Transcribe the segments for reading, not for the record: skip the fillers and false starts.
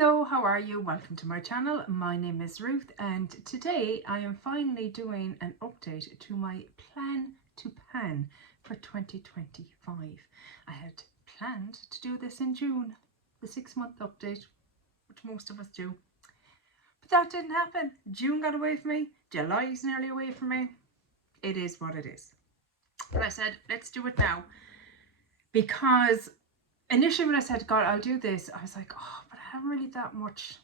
Hello, how are you? Welcome to my channel. My name is Ruth and today I am finally doing an update to my plan to pan for 2025. I had planned to do this in June, the 6-month update, which most of us do. But that didn't happen. June got away from me. July's nearly away from me. It is what it is. But I said, let's do it now. Because initially when I said, God, I'll do this, I was like, oh, but I haven't really that much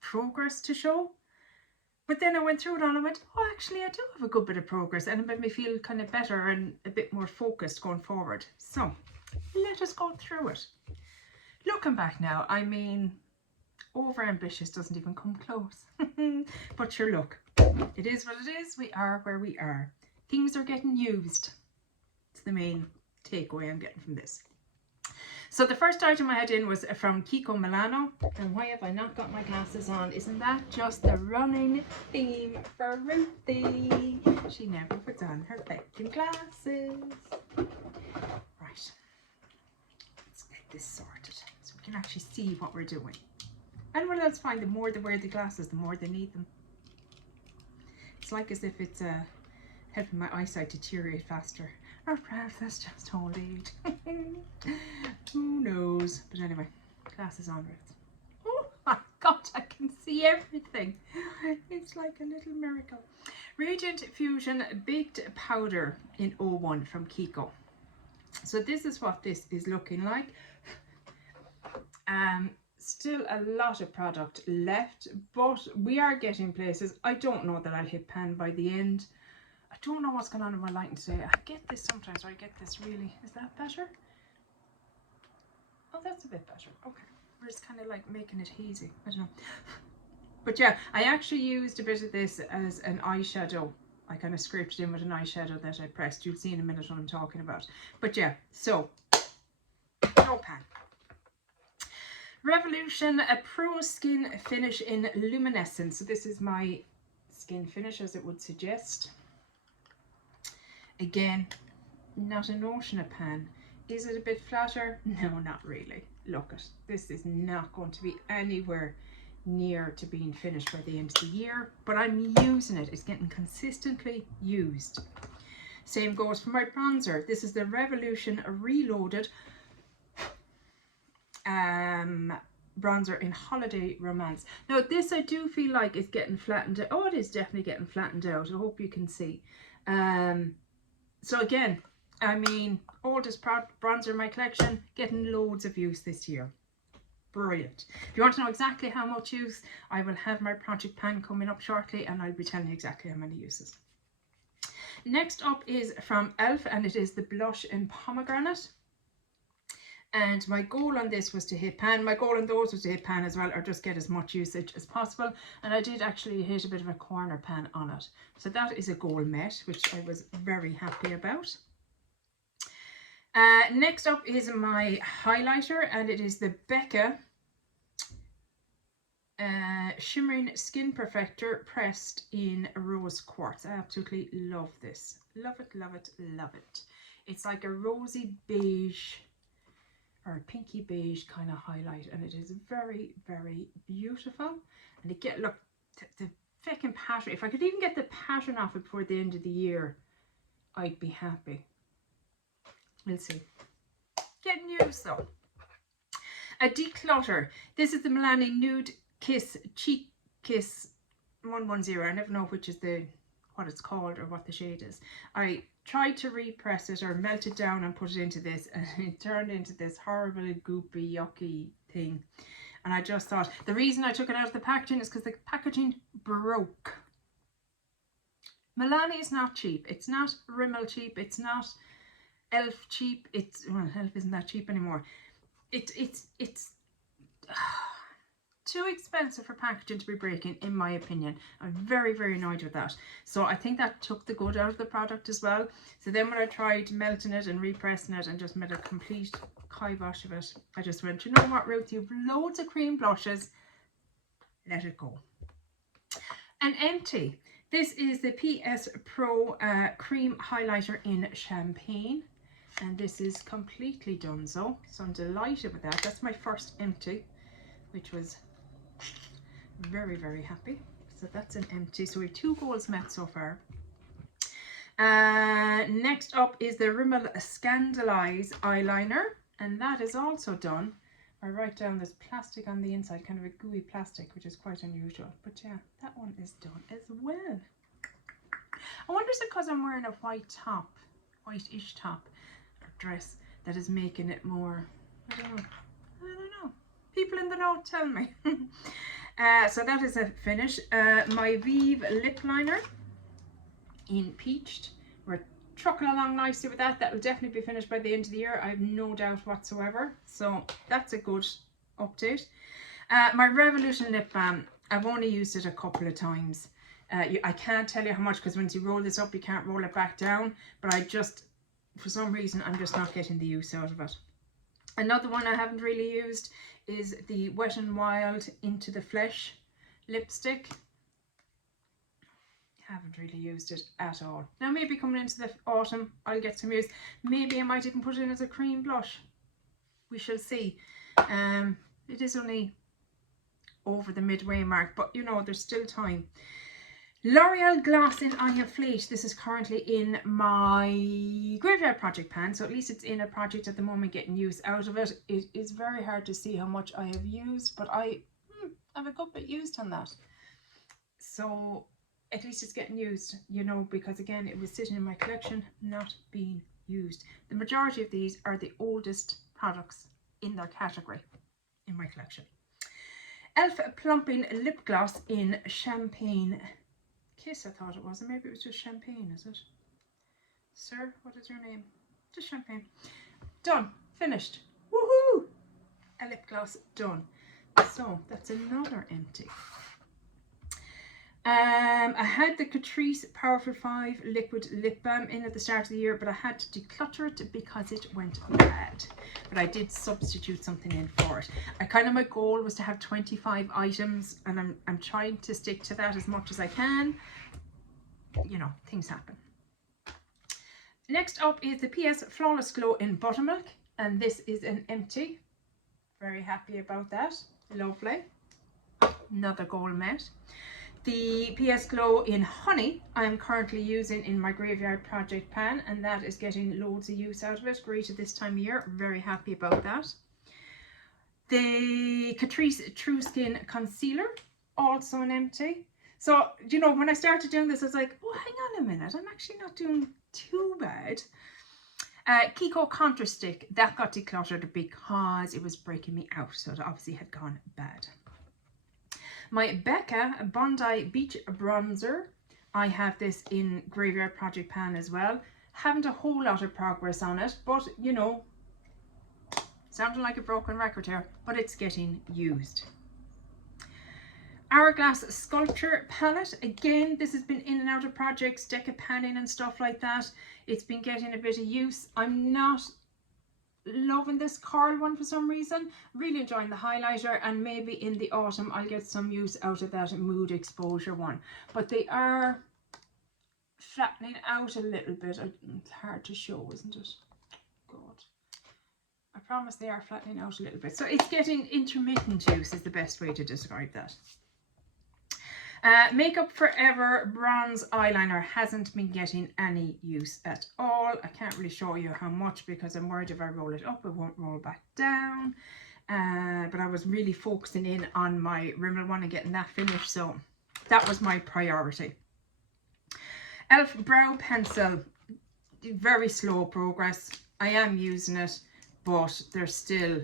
progress to show. But then I went through it all and I went, oh, actually I do have a good bit of progress, and it made me feel kind of better and a bit more focused going forward. So let us go through it. Looking back now, I mean, over ambitious doesn't even come close. But sure, look, it is what it is. We are where we are. Things are getting used. It's the main takeaway I'm getting from this. So the first item I had in was from Kiko Milano. And why have I not got my glasses on? Isn't that just the running theme for Ruthie? She never puts on her fucking glasses. Right. Let's get this sorted so we can actually see what we're doing. Anyone else find the more they wear the glasses, the more they need them? It's like as if it's helping my eyesight deteriorate faster. Or perhaps that's just old age. Who knows? But anyway, glasses on, Ruth. Oh my God, I can see everything. It's like a little miracle. Radiant Fusion Baked Powder in 01 from Kiko. So this is what this is looking like. Still a lot of product left, but we are getting places. I don't know that I'll hit pan by the end. I don't know what's going on in my lighting today. I get this sometimes, or I get this really. Is that better? Oh, that's a bit better. Okay. We're just kind of like making it hazy. I don't know. But yeah, I actually used a bit of this as an eyeshadow. I kind of scraped it in with an eyeshadow that I pressed. You'll see in a minute what I'm talking about. But yeah, so no pan. Revolution, a Pro Skin Finish in Luminescence. So this is my skin finish as it would suggest. Again, not a notion of pan. Is it a bit flatter? No, not really. Look at this, is not going to be anywhere near to being finished by the end of the year, but I'm using it. It's getting consistently used. Same goes for my bronzer. This is the Revolution Reloaded bronzer in Holiday Romance. Now this I do feel like is getting flattened out. Oh, it is definitely getting flattened out. I hope you can see. So again, I mean, oldest bronzer in my collection, getting loads of use this year. Brilliant. If you want to know exactly how much use, I will have my project pan coming up shortly and I'll be telling you exactly how many uses. Next up is from e.l.f. and it is the blush in Pomegranate. And my goal on this was to hit pan. My goal on those was to hit pan as well, or just get as much usage as possible. And I did actually hit a bit of a corner pan on it. So that is a goal met, which I was very happy about. Next up is my highlighter, and it is the Becca Shimmering Skin Perfector pressed in Rose Quartz. I absolutely love this. Love it, love it, love it. It's like a rosy beige or a pinky beige kind of highlight, and it is very, very beautiful. And again, look, the feckin' pattern, if I could even get the pattern off it before the end of the year, I'd be happy. We'll see. Getting used though. A declutter. This is the Milani Nude Kiss Cheek Kiss 110. I never know which is what it's called or what the shade is. I tried to repress it or melt it down and put it into this, and it turned into this horrible goopy yucky thing. And I just thought the reason I took it out of the packaging is because the packaging broke. Milani is not cheap. It's not Rimmel cheap. It's not e.l.f. cheap. It's, well, e.l.f. isn't that cheap anymore. It's too expensive for packaging to be breaking, in my opinion. I'm very, very annoyed with that. So I think that took the good out of the product as well. So then when I tried melting it and repressing it and just made a complete kibosh of it, I just went, you know what, Ruth, you've loads of cream blushes, let it go. And empty. This is the PS Pro Cream Highlighter in Champagne. And this is completely done so I'm delighted with that. That's my first empty. which was very, very happy. So that's an empty. So we have 2 goals met so far. Next up is the Rimmel Scandalise eyeliner, and that is also done. I write down there's plastic on the inside, kind of a gooey plastic, which is quite unusual. But yeah, that one is done as well. I wonder if it's because I'm wearing a white top, white-ish top or dress, that is making it more, I don't know. People in the know tell me. So that is a finish. My Vive lip liner in Peached. We're trucking along nicely with that. That will definitely be finished by the end of the year. I have no doubt whatsoever. So that's a good update. My Revolution lip balm, I've only used it a couple of times. I can't tell you how much, because once you roll this up, you can't roll it back down. But I just, for some reason, I'm just not getting the use out of it. Another one I haven't really used is the Wet n Wild Into the Flesh lipstick. Haven't really used it at all. Now maybe coming into the autumn I'll get some use. Maybe I might even put it in as a cream blush. We shall see. It is only over the midway mark, but you know, there's still time. L'Oreal Gloss in Aya Fleet. This is currently in my graveyard project pan, so at least it's in a project at the moment, getting use out of it. It is very hard to see how much I have used, but I have a good bit used on that. So at least it's getting used, you know, because again, it was sitting in my collection, not being used. The majority of these are the oldest products in their category in my collection. Elf Plumping Lip Gloss in Champagne Kiss, I thought it was, or maybe it was just Champagne, is it? Sir, what is your name? Just Champagne. Done, finished. Woohoo! A lip gloss done. So that's another empty. I had the Catrice Powerful 5 liquid lip balm in at the start of the year, but I had to declutter it because it went bad. But I did substitute something in for it. My goal was to have 25 items, and I'm trying to stick to that as much as I can. You know, things happen. Next up is the PS Flawless Glow in Buttermilk, and this is an empty. Very happy about that. Lovely. Another goal met. The PS Glow in Honey I'm currently using in my graveyard project pan, and that is getting loads of use out of it. Great at this time of year. Very happy about that. The Catrice True Skin Concealer, also an empty. So, you know, when I started doing this, I was like, oh, hang on a minute, I'm actually not doing too bad. Kiko Contour Stick, that got decluttered because it was breaking me out, so it obviously had gone bad. My Becca Bondi Beach Bronzer, I have this in Graveyard Project Pan as well. Haven't a whole lot of progress on it, but you know, sounding like a broken record here, but it's getting used. Hourglass Sculpture Palette, again, this has been in and out of projects, deca panning and stuff like that. It's been getting a bit of use. I'm not loving this Coral one for some reason. Really enjoying the highlighter, and maybe in the autumn I'll get some use out of that Mood Exposure one. But they are flattening out a little bit. It's hard to show, isn't it? God. I promise they are flattening out a little bit. So it's getting intermittent use is the best way to describe that. Makeup Forever Bronze Eyeliner hasn't been getting any use at all. I can't really show you how much because I'm worried if I roll it up it won't roll back down. But I was really focusing in on my Rimmel one and getting that finished, so that was my priority. Elf Brow Pencil, very slow progress. I am using it, but there's still,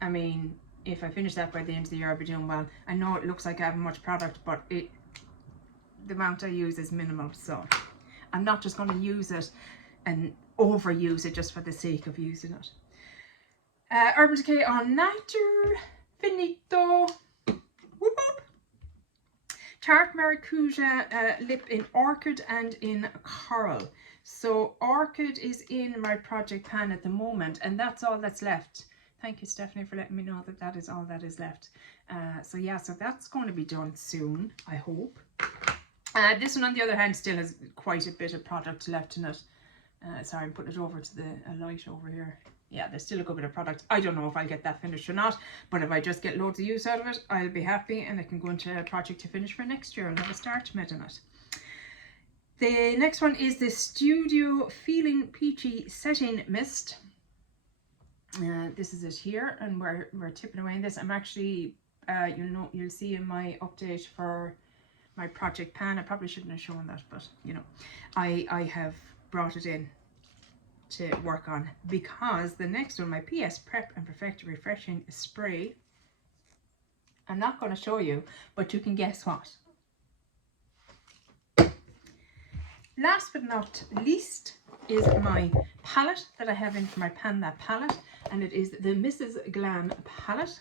I mean, if I finish that by the end of the year, I'll be doing well. I know it looks like I haven't much product, but the amount I use is minimal, so I'm not just going to use it and overuse it just for the sake of using it. Urban Decay All Nighter, finito. Whoop whoop. Tarte Maracuja lip in Orchid and in Coral. So Orchid is in my project pan at the moment, and that's all that's left. Thank you, Stephanie, for letting me know that that is all that is left. So yeah, so that's going to be done soon, I hope. This one, on the other hand, still has quite a bit of product left in it. Sorry, I'm putting it over to the light over here. yeah, there's still a good bit of product. I don't know if I'll get that finished or not, but if I just get loads of use out of it, I'll be happy, and it can go into a project to finish for next year. I'll have a start made on it. The next one is the Studio Feeling Peachy Setting Mist. This is it here, and we're tipping away in this. I'm actually, you'll see in my update for my project pan, I probably shouldn't have shown that, but you know, I have brought it in to work on, because the next one, my PS Prep and Perfect Refreshing Spray, I'm not going to show you, but you can guess what. Last but not least is my palette that I have in for my Pan That palette, and it is the Mrs. Glam palette.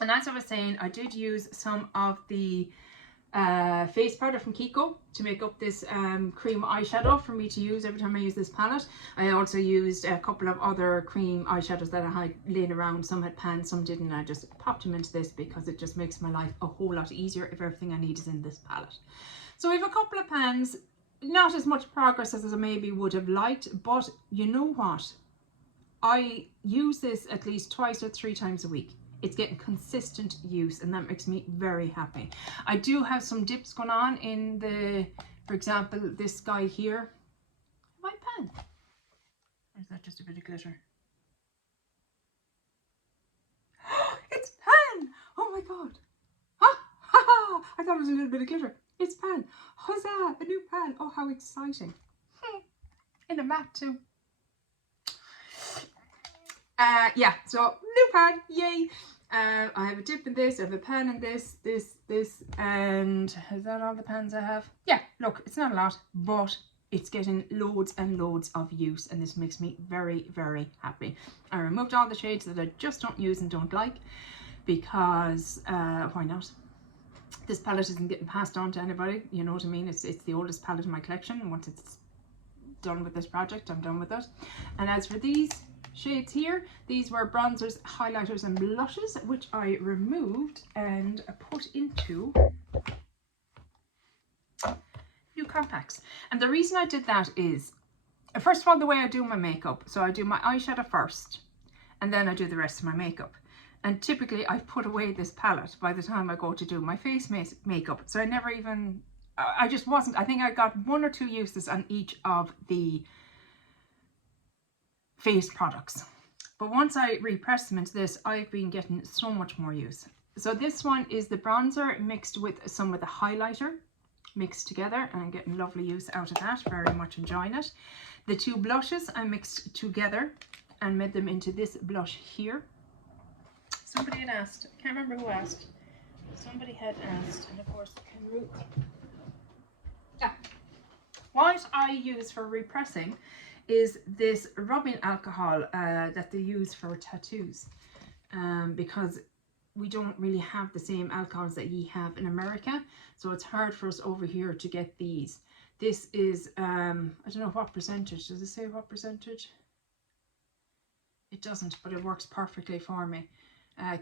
And as I was saying, I did use some of the face powder from Kiko to make up this cream eyeshadow for me to use every time I use this palette. I also used a couple of other cream eyeshadows that I had laying around. Some had pans, some didn't. I just popped them into this because it just makes my life a whole lot easier if everything I need is in this palette. So we have a couple of pans, not as much progress as I maybe would have liked, but you know what? I use this at least twice or 3 times a week. It's getting consistent use, and that makes me very happy. I do have some dips going on in the, for example, this guy here. My pen. Or is that just a bit of glitter? It's pan! Oh my god. Ha ha ha! I thought it was a little bit of glitter. It's pan. Huzzah! A new pan. Oh, how exciting. In a mat too. Yeah, so new pan, yay. I have a dip in this, I have a pan in this, and is that all the pans I have? Yeah, look, it's not a lot, but it's getting loads and loads of use, and this makes me very, very happy. I removed all the shades that I just don't use and don't like, because why not? This palette isn't getting passed on to anybody, you know what I mean? It's the oldest palette in my collection. Once it's done with this project, I'm done with it. And as for these shades here, these were bronzers, highlighters and blushes, which I removed and put into new compacts. And the reason I did that is, first of all, the way I do my makeup. So I do my eyeshadow first, and then I do the rest of my makeup. And typically I've put away this palette by the time I go to do my face makeup. So I never even, I just wasn't, I think I got 1 or 2 uses on each of the face products. But once I repress them into this, I've been getting so much more use. So this one is the bronzer mixed with some of the highlighter mixed together, and I'm getting lovely use out of that. Very much enjoying it. The 2 blushes I mixed together and made them into this blush here. Somebody had asked, I can't remember who asked. Somebody had asked, and of course, can Ruth. What I use for repressing is this rubbing alcohol that they use for tattoos, because we don't really have the same alcohols that ye have in America, so it's hard for us over here to get these. This is I don't know what percentage. Does it say what percentage? It doesn't, but it works perfectly for me.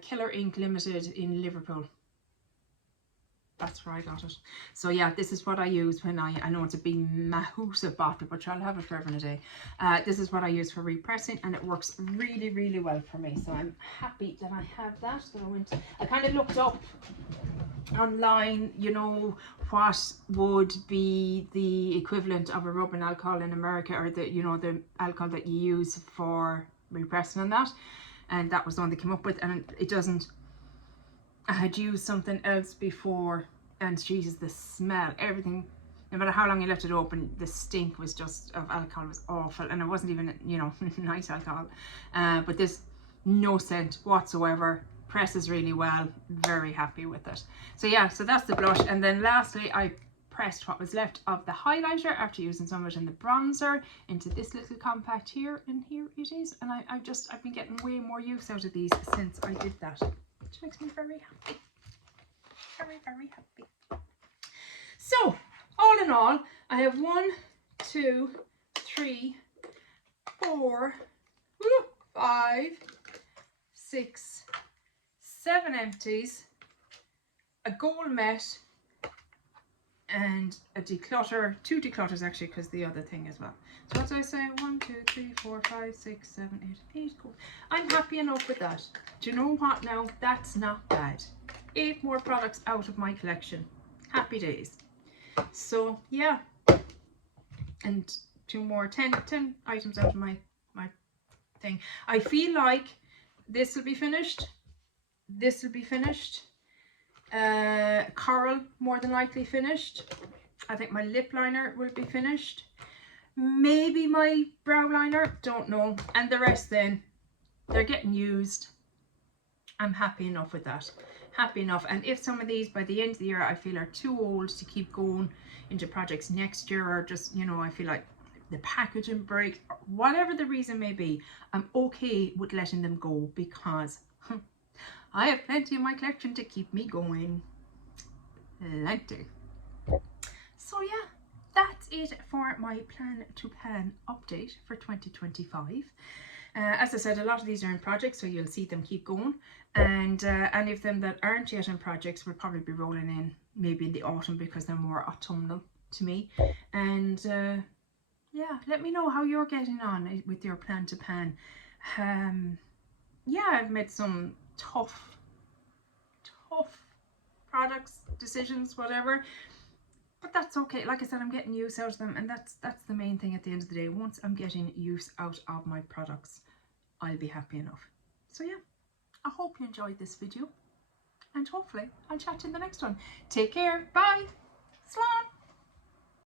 Killer Ink Limited in Liverpool. That's where I got it. So yeah, this is what I use when I know it's a big massive bottle, but I'll have it forever and a day. This is what I use for repressing, and it works really, really well for me. So I'm happy that I have that. So I kind of looked up online, you know, what would be the equivalent of a rubbing alcohol in America, or the, you know, the alcohol that you use for repressing and that. And that was the one they came up with, and it doesn't. I had used something else before, and Jesus, the smell, everything, no matter how long you left it open, the stink was just of alcohol was awful, and it wasn't even, you know, nice alcohol. But this, no scent whatsoever, presses really well, very happy with it. So yeah, so that's the blush, and then lastly I pressed what was left of the highlighter after using some of it in the bronzer into this little compact here, and here it is. And I've been getting way more use out of these since I did that, which makes me very happy. Very, very happy. So, all in all, I have 1, 2, 3, 4, 5, 6, 7 empties, a gold met, and a declutter, 2 declutters actually, because the other thing as well. So what do I say? 1, 2, 3, 4, 5, 6, 7, 8, 8. Cool. I'm happy enough with that. Do you know what now? That's not bad. 8 more products out of my collection. Happy days. So yeah, and 2 more, 10 items out of my thing. I feel like this will be finished. This will be finished. Coral more than likely finished. I think my lip liner will be finished. Maybe my brow liner, don't know. And the rest then, they're getting used. I'm happy enough with that. Happy enough. And if some of these by the end of the year I feel are too old to keep going into projects next year, or just, you know, I feel like the packaging breaks, whatever the reason may be, I'm okay with letting them go, because I have plenty in my collection to keep me going. Plenty. So yeah, that's it for my plan to pan update for 2025. As I said, a lot of these are in projects, so you'll see them keep going, and any of them that aren't yet in projects will probably be rolling in maybe in the autumn, because they're more autumnal to me. And yeah, let me know how you're getting on with your plan to pan. Yeah, I've made some tough products, decisions, whatever, but that's okay. Like I said, I'm getting use out of them, and that's the main thing at the end of the day. Once I'm getting use out of my products, I'll be happy enough. So yeah, I hope you enjoyed this video, and hopefully I'll chat to you in the next one. Take care. Bye. Slán.